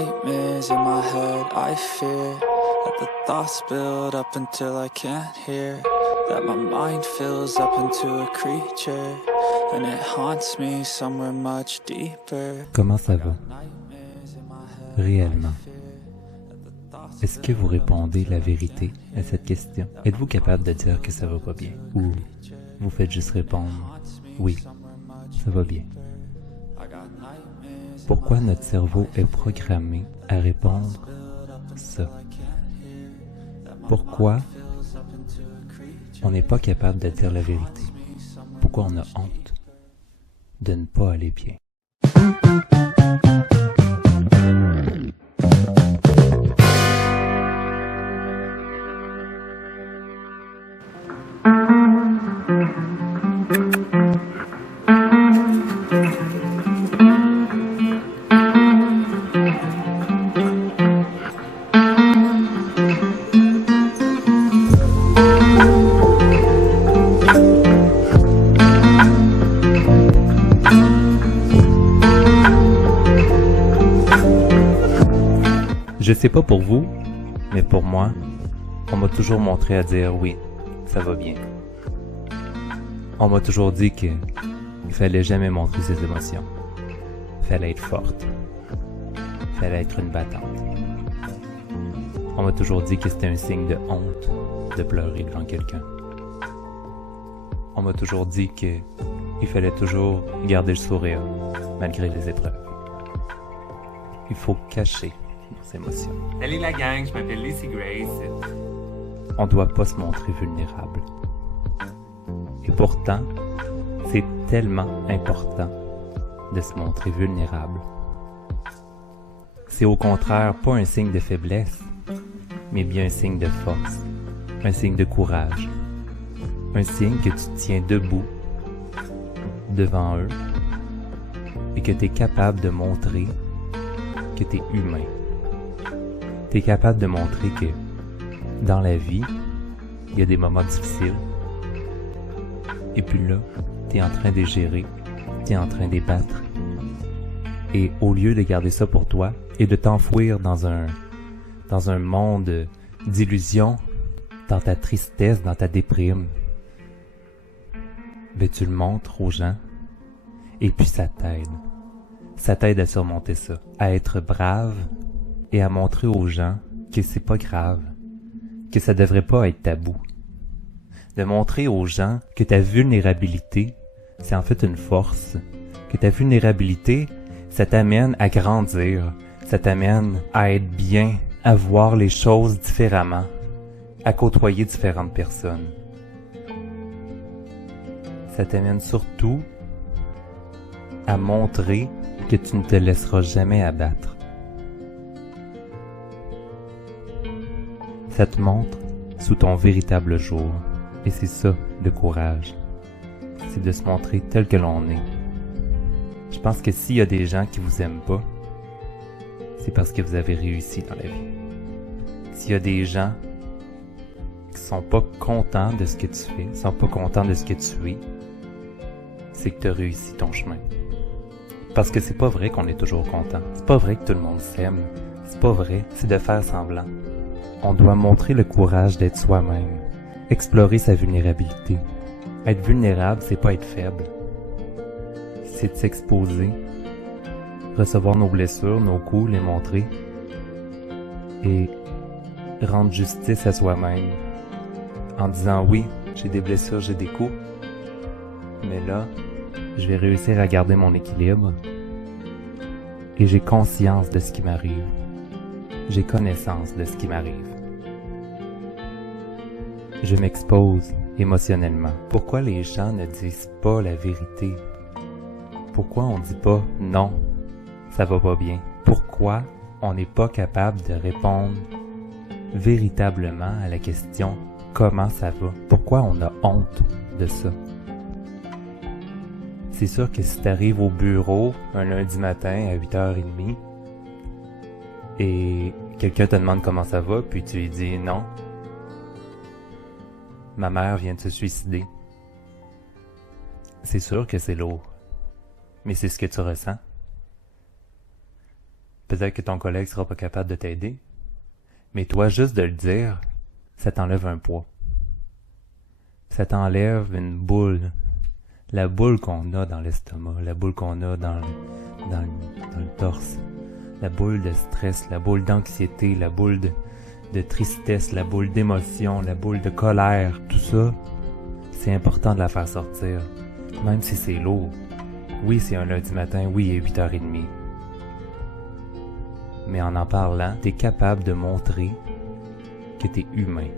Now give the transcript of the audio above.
nightmares in my head, I fear that the thoughts build up until I can't hear, that my mind fills up into a creature, and it haunts me somewhere much deeper. Comment ça va? Réellement. Est-ce que vous répondez la vérité à cette question? Êtes-vous capable de dire que ça va pas bien? Ou vous faites juste répondre « Oui, ça va bien ». Pourquoi notre cerveau est programmé à répondre ça? Pourquoi on n'est pas capable de dire la vérité? Pourquoi on a honte de ne pas aller bien? Je sais pas pour vous, mais pour moi, on m'a toujours montré à dire oui, ça va bien. On m'a toujours dit qu'il fallait jamais montrer ses émotions. Fallait être forte. Fallait être une battante. On m'a toujours dit que c'était un signe de honte de pleurer devant quelqu'un. On m'a toujours dit qu'il fallait toujours garder le sourire malgré les épreuves. Il faut cacher nos émotions. Salut la gang, je m'appelle Lucy Grace. On doit pas se montrer vulnérable. Et pourtant, c'est tellement important de se montrer vulnérable. C'est au contraire pas un signe de faiblesse, mais bien un signe de force, un signe de courage, un signe que tu tiens debout devant eux et que tu es capable de montrer que tu es humain. Tu es capable de montrer que dans la vie, il y a des moments difficiles et puis là, tu es en train de les gérer, tu es en train de les battre. Et au lieu de garder ça pour toi et de t'enfouir dans un monde d'illusions, dans ta tristesse, dans ta déprime, ben tu le montres aux gens et puis ça t'aide. Ça t'aide à surmonter ça, à être brave et à montrer aux gens que c'est pas grave, que ça devrait pas être tabou. De montrer aux gens que ta vulnérabilité, c'est en fait une force, que ta vulnérabilité, ça t'amène à grandir, ça t'amène à être bien, à voir les choses différemment, à côtoyer différentes personnes. Ça t'amène surtout à montrer que tu ne te laisseras jamais abattre. Ça te montre sous ton véritable jour, et c'est ça le courage. C'est de se montrer tel que l'on est. Je pense que s'il y a des gens qui vous aiment pas, c'est parce que vous avez réussi dans la vie. S'il y a des gens qui sont pas contents de ce que tu fais, sont pas contents de ce que tu es, c'est que tu as réussi ton chemin. Parce que c'est pas vrai qu'on est toujours content. C'est pas vrai que tout le monde s'aime. C'est pas vrai, c'est de faire semblant. On doit montrer le courage d'être soi-même, explorer sa vulnérabilité. Être vulnérable, c'est pas être faible. C'est de s'exposer, recevoir nos blessures, nos coups, les montrer et rendre justice à soi-même en disant oui, j'ai des blessures, j'ai des coups, mais là, je vais réussir à garder mon équilibre et j'ai conscience de ce qui m'arrive. J'ai connaissance de ce qui m'arrive. Je m'expose émotionnellement. Pourquoi les gens ne disent pas la vérité? Pourquoi on dit pas non, ça va pas bien? Pourquoi on n'est pas capable de répondre véritablement à la question comment ça va? Pourquoi on a honte de ça? C'est sûr que si tu arrives au bureau un lundi matin à 8h30 et quelqu'un te demande comment ça va, puis tu lui dis non, ma mère vient de se suicider. C'est sûr que c'est lourd, mais c'est ce que tu ressens. Peut-être que ton collègue sera pas capable de t'aider. Mais toi, juste de le dire, ça t'enlève un poids. Ça t'enlève une boule. La boule qu'on a dans l'estomac, la boule qu'on a dans le torse. La boule de stress, la boule d'anxiété, la boule de tristesse, la boule d'émotion, la boule de colère. Tout ça, c'est important de la faire sortir. Même si c'est lourd. Oui, c'est un lundi matin, oui, il est 8h30. Mais en parlant, t'es capable de montrer que t'es humain.